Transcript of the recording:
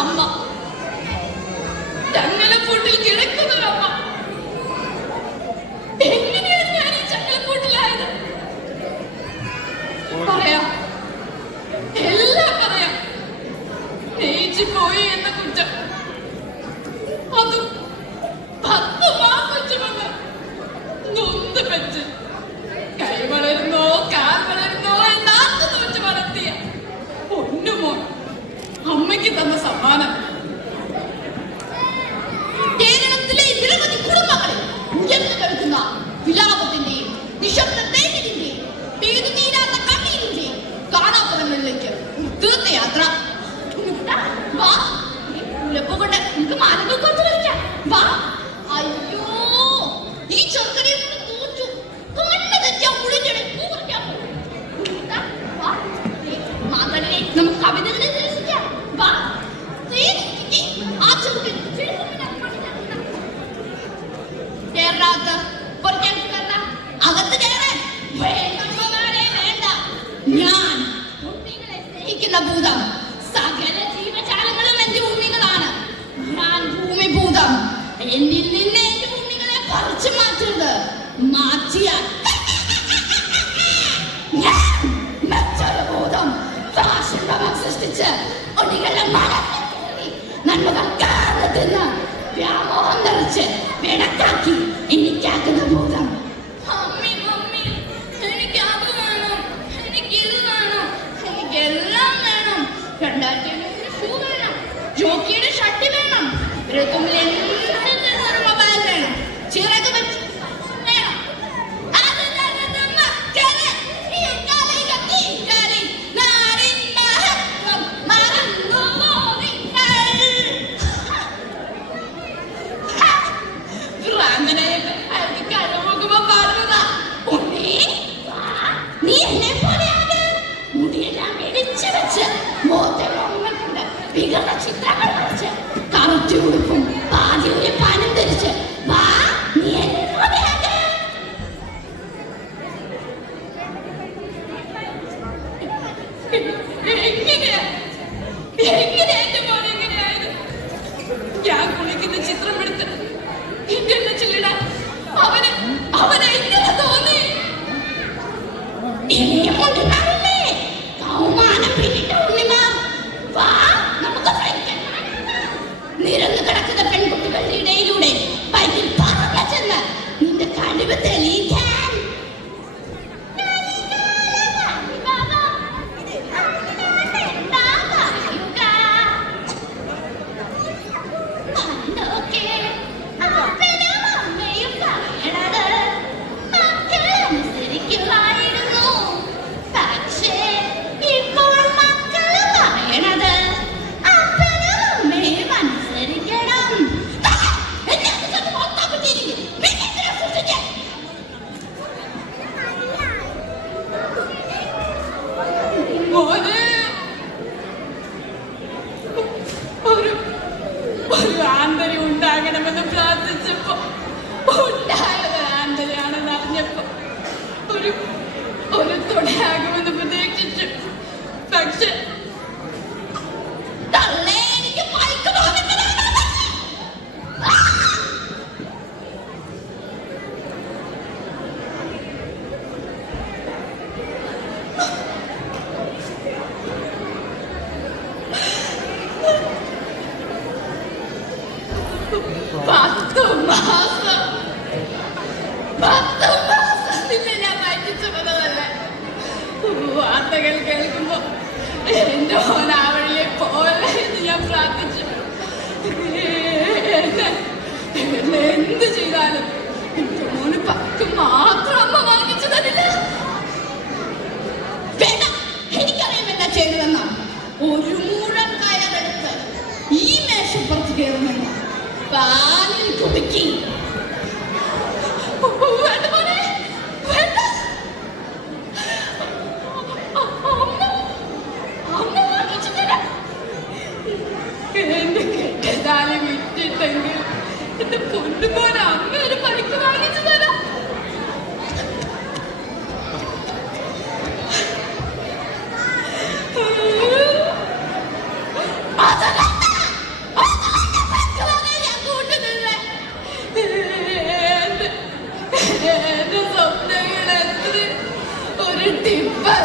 അമ്മ ചങ്ങലക്കൂട്ടിൽ കിടക്കുന്നൊരമ്മ. എങ്ങനെയാണ് ഞാൻ ഈ ചങ്ങലക്കൂട്ടിലായത്? പറയാം, എല്ലാം പറയാം. ജയിച്ചു പോയി എന്ന കുറ്റം, അതും 10 മാസം ചുമന്ന് നൊന്ത് വെച്ച് കൈ വളരുന്നോ കാൽ വളരുന്നോ എന്നാർത്ത് നോച്ച് വളർത്തിയ പൊന്നുമോൻ അമ്മയ്ക്ക് തന്ന സമ്മാനം. കേരളത്തിലെ നിരവധി കുടുംബങ്ങളിൽ ഉയർന്നു കിടക്കുന്ന വിലാപത്തിന്റെയും നിശബ്ദതേജലിന്റെയും പെയ്തുതീരാത്ത കണ്ണീരിന്റെയും കാണാപ്പുറങ്ങളിലേക്ക് തീർത്ത യാത്ര. വാ, കൊണ്ട് നമുക്ക് മാനങ്ങൾ കുറച്ച് കളിക്കാം. വാ. അയ്യോ, ഈ ചെറുക്കനെ തോറ്റു. കണ്ണ് തെറ്റാ ഉളിഞ്ഞടെ പൂ പറിക്കാൻ പോകും. മാതളെ നമുക്ക് കവിതകളെ രസിക്കാം. വാ. ആ ചെറുക്കൻ കേരളത്ത് അകത്ത് കയറാൻ വേണ്ട. ഞാൻ ഉണ്ണികളെ സ്നേഹിക്കുന്ന ഭൂതം. സകല ജീവജാലങ്ങളും എന്റെ ഉണ്ണികളാണ്. ഞാൻ ഭൂമിഭൂതം. എന്നിൽ നിന്ന് എന്റെ ഉണ്ണികളെ പറിച്ചു മാറ്റരുത്. മാറ്റിയാൽ മറ്റൊരു ഭൂതം സൃഷ്ടിച്ച് ഉണ്ണികളെ നന്മകൾ കാരണത്തിന് വ്യാമോഹം നിറച്ച് പിടക്കാക്കി എനിക്കാക്കുന്ന ഭൂതം. എനിക്ക് അത് വേണം, എനിക്ക് ഇത് വേണം, എനിക്ക് എല്ലാം വേണം. 2000 ഷൂ വേണം, ജോക്കിയുടെ ഷർട്ട് വേണം, മൊബൈൽ വേണം, ചിറക് വെച്ച് വേണം. ചിത്രങ്ങൾ വരച്ച് കറുത്തി ഉടുപ്പും പാതിയൊരു പാനും ധരിച്ച് വാ, നീ എങ്ങനെയായത്? ഞാൻ കുളിക്കുന്ന ചിത്രം എടുത്ത് ഇന്ത്യൻ ചെല്ലിടാൻ അവനെ ഇങ്ങനെ തോന്നി. ഇനിയും ഉണ്ടുണ്ടാവില്ലേ കൗമാനം പിന്നിട്ട ഉണ്ണിമാർ? വാ, നിരന്ന് കിടക്കുന്ന പെൺകുട്ടികളുടെ ഇടയിലൂടെ പൈപ്പിൽ പറന്ന ചെന്ന് നിന്റെ കഴിവ് തെളിയിക്കാൻ. ഒരു ആന്തരി ഉണ്ടാകണമെന്ന് പ്രാർത്ഥിച്ചപ്പോ ഉണ്ടായത് ആന്തരിയാണെന്ന് അറിഞ്ഞപ്പോ ഒരു തുടയാകുമെന്ന് പ്രതീക്ഷിച്ചു. പക്ഷെ ഞാൻ പറ്റിച്ചു പോന്നതല്ല. വാർത്തകൾ കേൾക്കുമ്പോ എന്റെ മോൻ ആ വഴിയെ പോലെ എന്ന് ഞാൻ പ്രാർത്ഥിച്ചു. എന്നെ എന്ത് ചെയ്താലും എന്റെ മോന് 10 മാത്രം അമ്മ വാങ്ങിച്ചു തരില്ല. വേണ്ട, എനിക്കറിയാം എന്താ ചെയ്തതെന്ന. ഒരു മൂഴം കയറെടുത്ത് ഈ മേശപ്പുറത്ത് കയറുമെന്ന പാലിൽ കുടുക്കി. എന്റെ കെട്ടതാലി വിറ്റിട്ടെങ്കിൽ എന്റെ പൊന്നുപോലെ അമ്മ ഒരു പണിക്ക് വാങ്ങിച്ചു തരാം. ഏത് സ്വപ്നങ്ങൾ എത്ര ഒരു ടിപ്പർ